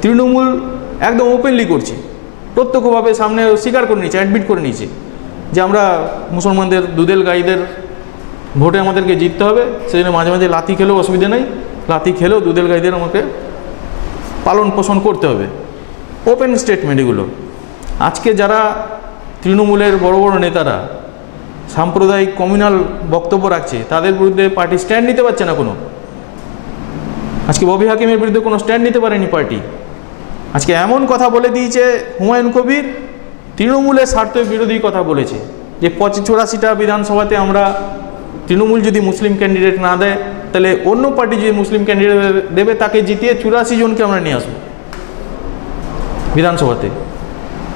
তৃণমূল একদম ওপেনলি করছে, প্রত্যক্ষভাবে সামনে স্বীকার করে নিয়েছে, অ্যাডমিট করে নিয়েছে যে আমরা মুসলমানদের দুধেল গাইদের ভোটে আমাদেরকে জিততে হবে, সেই জন্য মাঝে মাঝে লাথি খেলেও অসুবিধা নেই, লাথি খেলেও দুধেল গাইদের আমাকে পালন পোষণ করতে হবে। ওপেন স্টেটমেন্ট এগুলো। আজকে যারা তৃণমূলের বড় বড় নেতারা সাম্প্রদায়িক কমিউনাল বক্তব্য রাখছে, তাদের বিরুদ্ধে পার্টি স্ট্যান্ড নিতে পারছে না কোনো। আজকে ববি হাকিমের বিরুদ্ধে কোনো স্ট্যান্ড নিতে পারেনি পার্টি। আজকে এমন কথা বলে দিয়েছে হুমায়ুন কবির, তৃণমূলের স্বার্থ বিরোধী কথা বলেছে যে 84টা বিধানসভাতে আমরা তৃণমূল যদি মুসলিম ক্যান্ডিডেট না দেয়, তাহলে অন্য পার্টি যদি মুসলিম ক্যান্ডিডেট দেবে তাকে জিতিয়ে 84 জনকে আমরা নিয়ে আসবো বিধানসভাতে।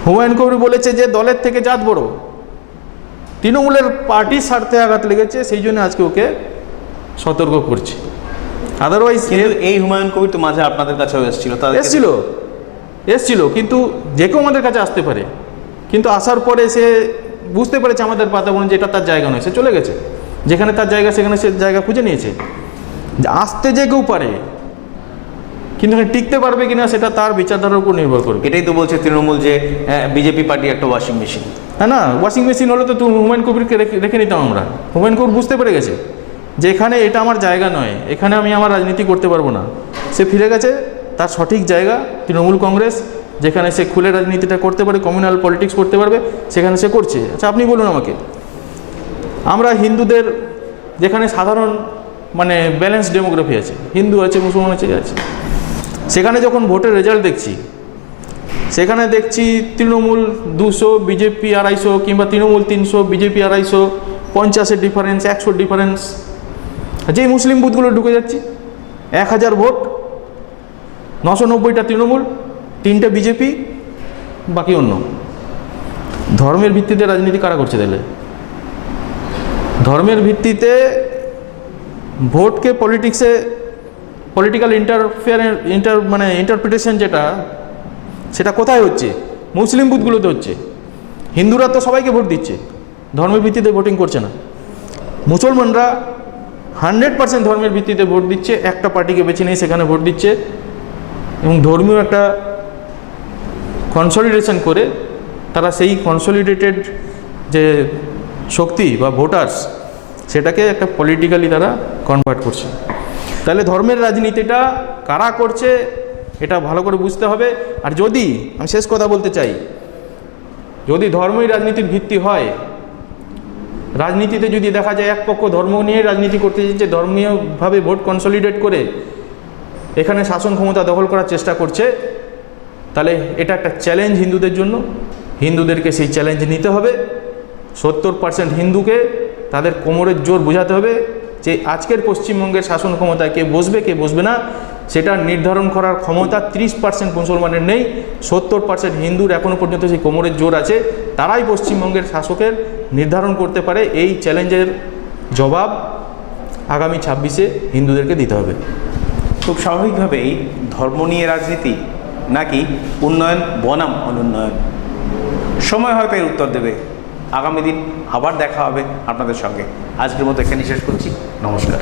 হুমায়ুন কবির বলেছে যে দলের থেকে জাত বড়, তৃণমূলের পার্টির স্বার্থে আঘাত লেগেছে, সেই জন্য আজকে ওকে সতর্ক করছে। আদারওয়াইজ এই হুমায়ুন কবির তো মাঝে আপনাদের কাছেও এসছিল, কিন্তু যে কেউ আমাদের কাছে আসতে পারে। কিন্তু আসার পরে সে বুঝতে পেরেছে আমাদের বাতাবরণ যে এটা তার জায়গা নয়, সে চলে গেছে। যেখানে তার জায়গা সেখানে সে জায়গা খুঁজে নিয়েছে। আসতে যে কেউ পারে, কিন্তু টিকতে পারবে কিনা সেটা তার বিচারধারার উপর নির্ভর করবে। এটাই তো বলছে তৃণমূল যে বিজেপি পার্টি একটা ওয়াশিং মেশিন। হ্যাঁ না, ওয়াশিং মেশিন হলে তো হুমায়ুন কবিরকে রেখে নিতাম আমরা। হুমায়ুন কবির বুঝতে পেরে গেছে যে এখানে এটা আমার জায়গা নয়, এখানে আমি আমার রাজনীতি করতে পারবো না। সে ফিরে গেছে তার সঠিক জায়গা তৃণমূল কংগ্রেস, যেখানে সে খুলে রাজনীতিটা করতে পারে, কমিউনাল পলিটিক্স করতে পারবে, সেখানে সে করছে। আচ্ছা আপনি বলুন আমাকে, আমরা হিন্দুদের যেখানে সাধারণ মানে ব্যালেন্স ডেমোগ্রাফি আছে, হিন্দু আছে, মুসলমান আছে, সেখানে যখন ভোটের রেজাল্ট দেখছি, সেখানে দেখছি তৃণমূল 200, বিজেপি 250, কিংবা তৃণমূল 300, বিজেপি 250, 50-এর ডিফারেন্স, 100-র ডিফারেন্স। যেই মুসলিম বুথগুলো ঢুকে যাচ্ছি, 1000 ভোট, 990টা তৃণমূল, 3টে বিজেপি, বাকি অন্য। ধর্মের ভিত্তিতে রাজনীতি কারা করছে তাহলে? ধর্মের ভিত্তিতে ভোটকে পলিটিক্সে পলিটিক্যাল ইন্টারপ্রিটেশন যেটা, সেটা কোথায় হচ্ছে? মুসলিম বুথগুলোতে হচ্ছে। হিন্দুরা তো সবাইকে ভোট দিচ্ছে, ধর্মের ভিত্তিতে ভোটিং করছে না। মুসলমানরা 100% ধর্মের ভিত্তিতে ভোট দিচ্ছে, একটা পার্টিকে বেছে নিয়ে সেখানে ভোট দিচ্ছে, এবং ধর্মীয় একটা কনসলিডেশন করে তারা সেই কনসলিডেটেড যে শক্তি বা ভোটার্স, সেটাকে একটা পলিটিক্যালি তারা কনভার্ট করছে। তাহলে ধর্মের রাজনীতিটা কারা করছে এটা ভালো করে বুঝতে হবে। আর যদি আমি শেষ কথা বলতে চাই, যদি ধর্মই রাজনীতির ভিত্তি হয়, রাজনীতিতে যদি দেখা যায় এক পক্ষ ধর্ম নিয়ে রাজনীতি করতে চাইছে, ধর্মীয়ভাবে ভোট কনসলিডেট করে এখানে শাসন ক্ষমতা দখল করার চেষ্টা করছে, তাহলে এটা একটা চ্যালেঞ্জ হিন্দুদের জন্য। হিন্দুদেরকে সেই চ্যালেঞ্জ নিতে হবে। 70% হিন্দুকে তাদের কোমরের জোর বোঝাতে হবে যে আজকের পশ্চিমবঙ্গের শাসন ক্ষমতায় কে বসবে কে বসবে না সেটা নির্ধারণ করার ক্ষমতা 30% মুসলমানের নেই। 70% হিন্দুর এখনও পর্যন্ত সেই কোমরের জোর আছে, তারাই পশ্চিমবঙ্গের শাসকের নির্ধারণ করতে পারে। এই চ্যালেঞ্জের জবাব আগামী 26-এ হিন্দুদেরকে দিতে হবে। খুব স্বাভাবিকভাবেই ধর্ম নিয়ে রাজনীতি নাকি উন্নয়ন বনাম অনুন্নয়ন, সময় হয়তো এর উত্তর দেবে। আগামী দিন আবার দেখা হবে আপনাদের সঙ্গে। আজকের মতো এখানে শেষ করছি। নমস্কার।